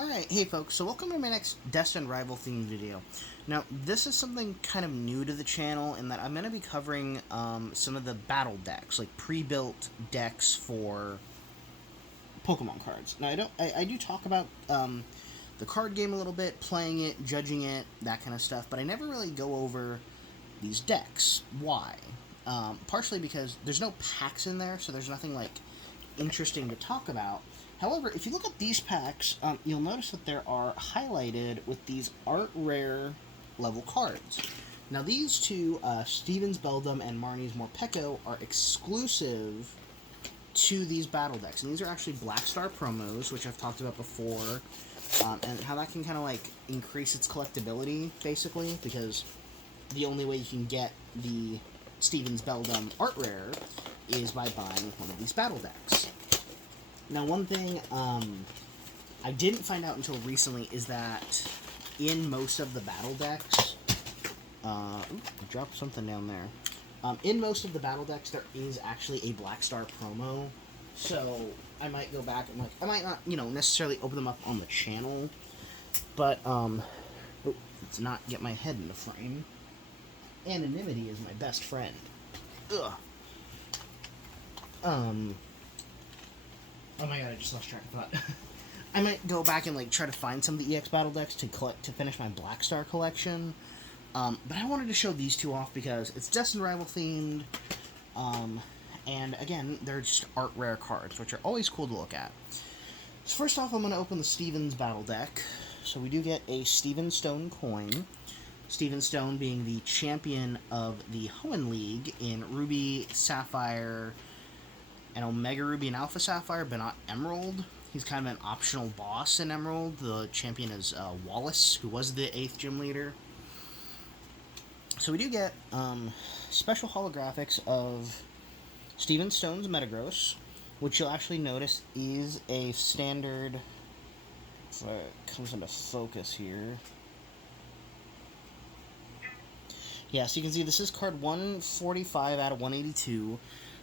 Alright, hey folks, so welcome to my next Destined Rival themed video. Now, this is something kind of new to the channel in that I'm going to be covering some of the battle decks, like pre-built decks for Pokemon cards. Now, I do talk about the card game a little bit, playing it, judging it, that kind of stuff, but I never really go over these decks. Why? Partially because there's no packs in there, so there's nothing, like, interesting to talk about. However, if you look at these packs, you'll notice that there are highlighted with these art rare level cards. Now these two, Steven's Beldum and Marnie's Morpeko, are exclusive to these battle decks. And these are actually Black Star promos, which I've talked about before, and how that can kind of like increase its collectability, basically, because the only way you can get the Steven's Beldum art rare is by buying one of these battle decks. Now, one thing I didn't find out until recently is that in most of the battle decks, I dropped something down there. In most of the battle decks, there is actually a Black Star promo. So I might go back and I might not, necessarily open them up on the channel, but let's not get my head in the frame. Anonymity is my best friend. Ugh. Oh my god, I just lost track of thought. I might go back and try to find some of the EX battle decks to finish my Black Star collection. But I wanted to show these two off because it's Destined Rival themed. And again, they're just art rare cards, which are always cool to look at. So first off, I'm going to open the Steven's battle deck. So we do get a Steven Stone coin. Steven Stone being the champion of the Hoenn League in Ruby, Sapphire, and Omega Ruby and Alpha Sapphire, but not Emerald. He's kind of an optional boss in Emerald. The champion is Wallace, who was the 8th gym leader. So we do get special holographics of Steven Stone's Metagross, which you'll actually notice is a standard, if it comes into focus here. Yeah, so you can see this is card 145 out of 182.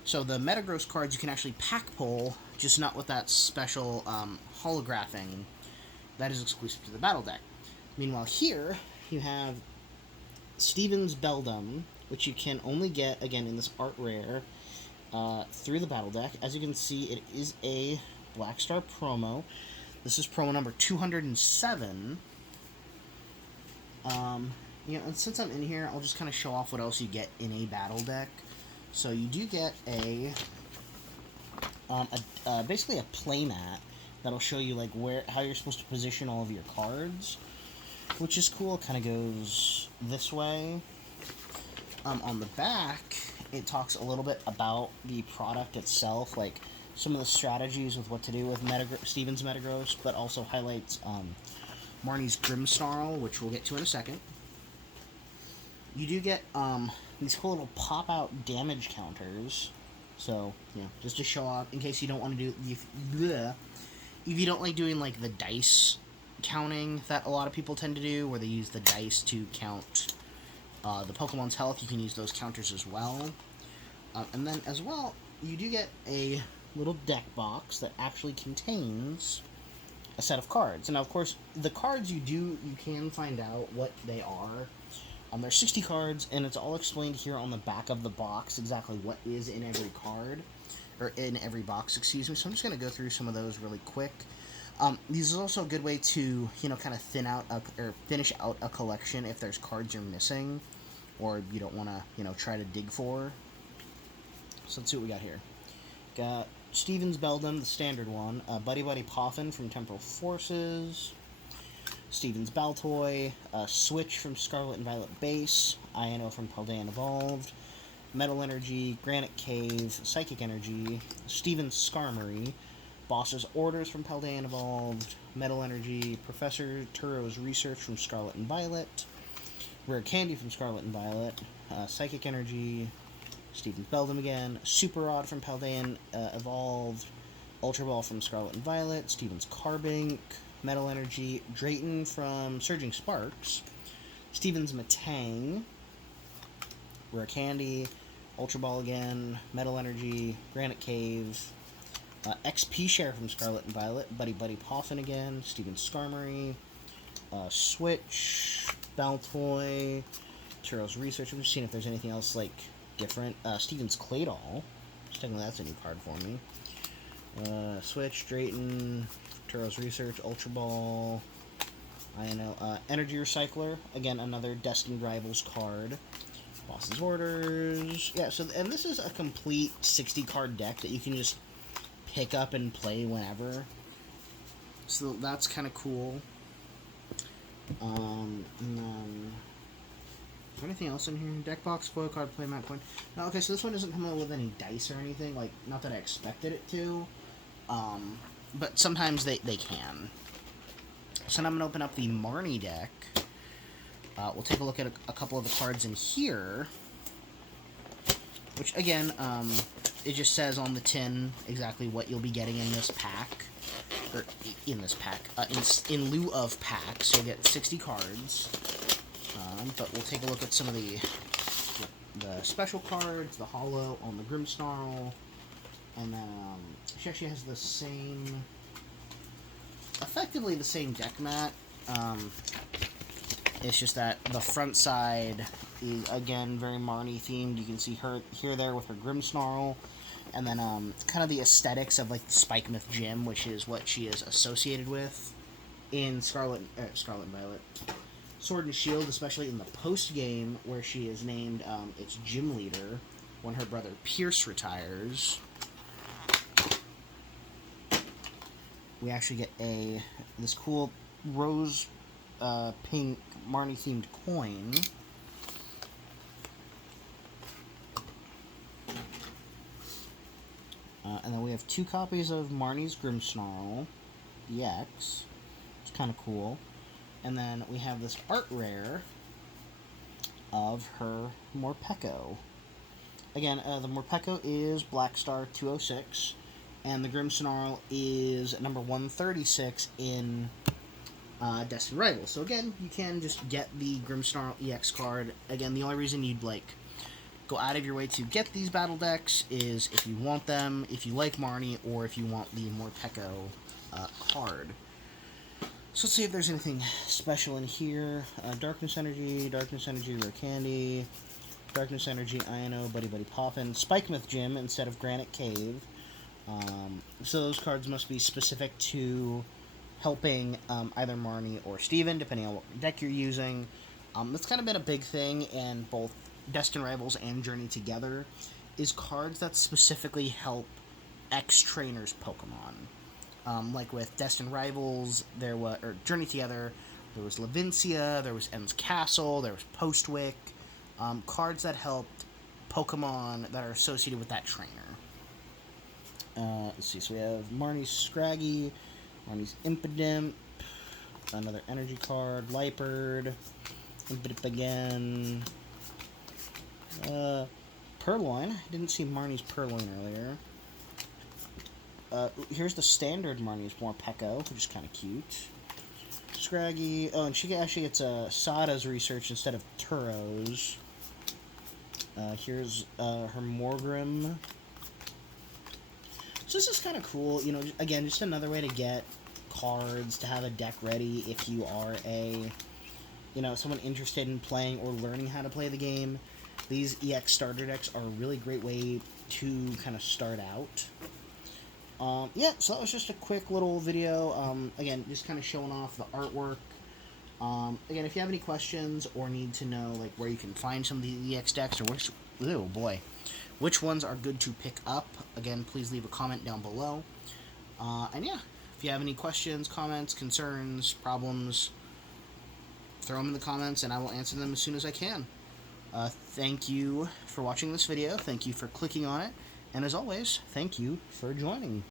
So the Metagross cards you can actually pack pull, just not with that special holographing that is exclusive to the battle deck. Meanwhile here, you have Steven's Beldum, which you can only get, again, in this art rare through the battle deck. As you can see, it is a Black Star promo. This is promo number 207. And since I'm in here, I'll just kind of show off what else you get in a battle deck. So you do get basically a playmat that'll show you how you're supposed to position all of your cards, which is cool. It kind of goes this way. On the back, it talks a little bit about the product itself, like some of the strategies with what to do with Steven's Metagross, but also highlights Marnie's Grimmsnarl, which we'll get to in a second. You do get these cool little pop-out damage counters. So, just to show off, in case you don't want to do... If you don't like doing, the dice counting that a lot of people tend to do, where they use the dice to count the Pokemon's health, you can use those counters as well. And then, as well, you do get a little deck box that actually contains a set of cards. And now, of course, the cards you can find out what they are. There's 60 cards, and it's all explained here on the back of the box, exactly what is in every card, or in every box, excuse me. So I'm just going to go through some of those really quick. These is also a good way to, kind of finish out a collection if there's cards you're missing, or you don't want to, try to dig for. So let's see what we got here. Got Steven's Beldum, the standard one, Buddy Buddy Poffin from Temporal Forces, Steven's Baltoy, Switch from Scarlet and Violet Base, Ino from Paldean Evolved, Metal Energy, Granite Cave, Psychic Energy, Steven's Skarmory, Boss's Orders from Paldean Evolved, Metal Energy, Professor Turo's Research from Scarlet and Violet, Rare Candy from Scarlet and Violet, Psychic Energy, Steven's Beldum again, Super Rod from Paldean Evolved, Ultra Ball from Scarlet and Violet, Steven's Carbink, Metal Energy, Drayton from Surging Sparks, Steven's Metang, Rare Candy, Ultra Ball again, Metal Energy, Granite Cave, XP Share from Scarlet and Violet, Buddy Buddy Poffin again, Steven Skarmory, Switch, Baltoy, Turo's Research. I'm just seeing if there's anything else, like, different. Steven's Claydol. Just checking that's a new card for me. Switch, Drayton, Turo's Research, Ultra Ball, Energy Recycler. Again, another Destined Rivals card. Boss's Orders. Yeah, so, and this is a complete 60-card deck that you can just pick up and play whenever. So that's kind of cool. And then, is there anything else in here? Deck box, foil card, playmat coin. No, okay, so this one doesn't come with any dice or anything. Like, not that I expected it to. But sometimes they can. So now I'm going to open up the Marnie deck. We'll take a look at a couple of the cards in here. Which, again, it just says on the tin exactly what you'll be getting in this pack. Or, in this pack. In lieu of packs, you'll get 60 cards. But we'll take a look at some of the special cards, the holo on the Grimmsnarl. And then, she actually has the same... effectively the same deck mat. It's just that the front side is, again, very Marnie themed. You can see her here there with her Grimmsnarl. And then kind of the aesthetics of like the Spikemuth Gym, which is what she is associated with in Scarlet and Violet. Sword and Shield, especially in the post-game where she is named its gym leader when her brother Pierce retires. We actually get this cool rose pink Marnie themed coin. And then we have 2 copies of Marnie's Grimmsnarl EX. It's kind of cool. And then we have this art rare of her Morpeko. Again, the Morpeko is Black Star 206. And the Grimmsnarl is number 136 in Destined Rivals. So again, you can just get the Grimmsnarl EX card. Again, the only reason you'd go out of your way to get these battle decks is if you want them, if you like Marnie, or if you want the Morpeko card. So let's see if there's anything special in here. Darkness Energy, Rare Candy, Darkness Energy, Iono, Buddy Buddy Poffin, Spikemuth Gym instead of Granite Cave. So those cards must be specific to helping either Marnie or Steven, depending on what deck you're using. That's kind of been a big thing in both Destined Rivals and Journey Together, is cards that specifically help ex-trainers Pokemon. Like with Destined Rivals, or Journey Together, there was Levincia, there was Em's Castle, there was Postwick. Cards that helped Pokemon that are associated with that trainer. Let's see, so we have Marnie's Scraggy, Marnie's Impidimp, another energy card, Liepard, Impidimp again, Purloin. I didn't see Marnie's Purloin earlier. Here's the standard Marnie's Morpeko, which is kind of cute. Scraggy. Oh, and she actually gets Sada's Research instead of Turo's. Here's her Morgrim. So this is kind of cool. You know, again, just another way to get cards, to have a deck ready if you are someone interested in playing or learning how to play the game. These EX starter decks are a really great way to kind of start out. Yeah, so that was just a quick little video. Again, just kind of showing off the artwork. Again, if you have any questions or need to know where you can find some of the EX decks or which ones are good to pick up, again, please leave a comment down below. And yeah, if you have any questions, comments, concerns, problems, throw them in the comments and I will answer them as soon as I can. Thank you for watching this video. Thank you for clicking on it. And as always, thank you for joining.